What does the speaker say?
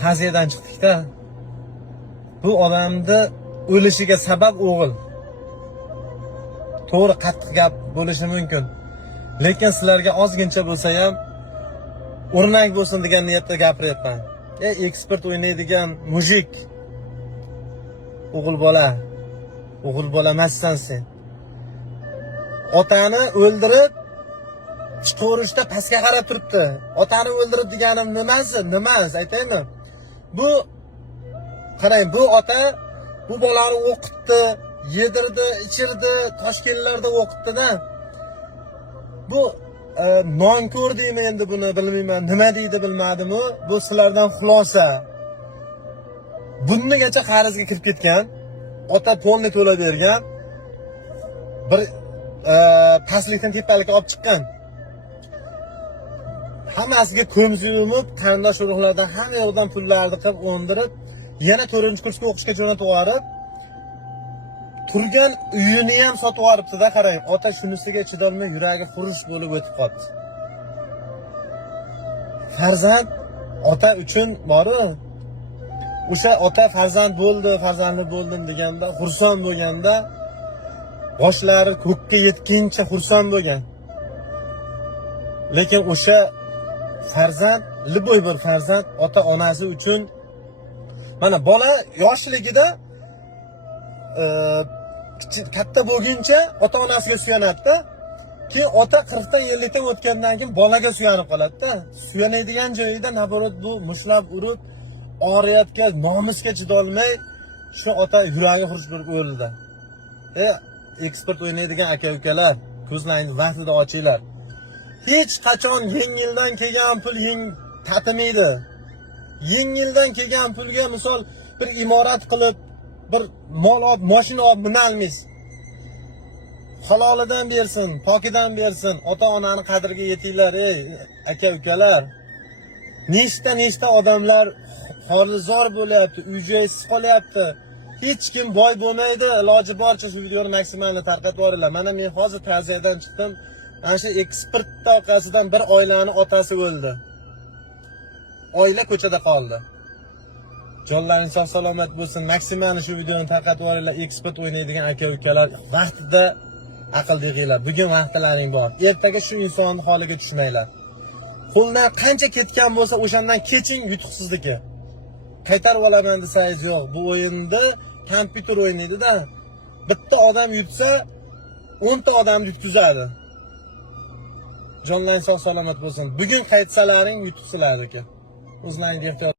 ta'ziyadan chiqdik-da. Bu odamni o'lishiga sabab o'g'il. To'g'ri, qattiq gap bo'lishi mumkin. Lekin sizlarga ozgincha bo'lsa ham o'rnak bo'lsin degan niyatda gapiryapman. Ekspert o'ynaydigan mujik. O'g'il bola emassan sen. Otani o'ldirib chiqaverishda pastga qarab turibdi. Otani o'ldirib deganim nimasi? Aytaymi? Bu qarang, bu ota bu bolani o'qitdi, yedirdi, ichirdi, Toshkentlarda o'qitdi-da. Bu nonko'r deymi endi buni, bilmayman. Nima deydi bilmadim-u. Bu sizlardan xulosa. Bunnigacha qarzga kirib ketgan. Ota polni to'lab bergan. Bir pastlikdan tepalikka olib chiqqan. Hammasiga ko'z yumib, qarindosh urug'lardan hamma yoqdan pullarni qilib o'ndirib, yana 4-kursga o'qishga jo'natib yuborib, turgan uyini ham sotib yuboribdi-da, qarang. Ota shunisiga chidolmay yuragi xuruj bo'lib o'tib qoldi. Farzand ota uchun bor-ku. O'sha ota farzandli bo'ldim deganda, xursand bo'lganda, boshlari ko'kka yetguncha xursand bo'lgan. Lekin o'sha farzand, liboy bir farzand ota onasi uchun mana bola yoshligida katta bo'lguncha ota onasiga suyanadi-da. Keyin ota 40 dan 50 dan o'tgandan keyin bolaga suyanib qoladi-da. Suyanadigan joyida naborat bu mushlab urib, oriyatga, nomusga chidolmay shu ota yuragi xuruj bo'lib o'ldi. Ekspert o'ynaydigan aka-ukalar, ko'zlaringizni vaqtida ochinglar. Hech qachon yengildan kelgan pul tatimaydi. Yengildan kelgan pulga misol bir imorat qilib, bir mol olib, mashina olib minalmaysiz. Halolidan bersin, pokidan bersin. Ota-onani qadriga yetinglar, aka-ukalar. Nechta odamlar xorizor bo'lyapti, uy-joysiz qolyapti. Hech kim boy bo'lmaydi. Iloji boricha shu videoni maksimalni tarqatib yuboringlar. Mana men hozir ta'ziyadan chiqdim. Mana shu ekspert taqasidan bir oilani otasi o'ldi. Oila ko'chada qoldi. Jonlaringiz sog' salomat bo'lsin. Maksimalni shu videoni tarqatib yuboringlar. Ekspert o'ynaydigan aka-ukalar, vaqtida aql yig'inglar. Bugun vaqtlaring bor. Ertaga shu insonni holiga tushmanglar. Qo'ldan qancha ketgan bo'lsa, o'shandan keching yutuqsizligi. Qaytarib olaman desangiz yo'q. Bu o'yinda kompyuter o'ynaydi-da. Bitta odam yutsa, 10 ta odam yutkazadi. Jonlaringiz sog' salomat bo'lsin. Bugun qaytsalaring yutuqsizlar ekan. O'zlaringiz ehtiyot